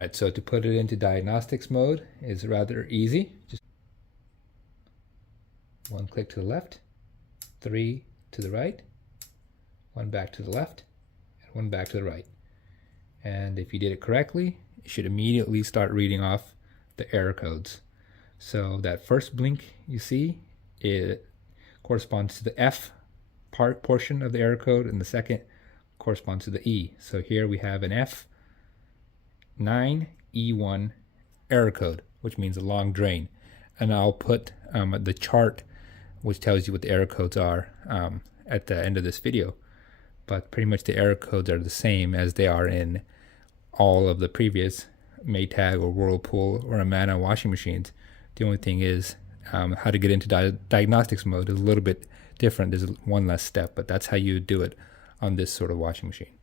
Right, so to put it into diagnostics mode is rather easy. Just one click to the left, 3 to the right, 1 back to the left, and 1 back to the right. And if you did it correctly, it should immediately start reading off the error codes. So that first blink you see, it corresponds to the F portion of the error code, and the second corresponds to the E. So here we have an F9E1 error code, which means a long drain. And I'll put the chart which tells you what the error codes are at the end of this video. But pretty much the error codes are the same as they are in all of the previous Maytag or Whirlpool or Amana washing machines. The only thing is how to get into diagnostics mode is a little bit different. There's one less step, but that's how you do it on this sort of washing machine.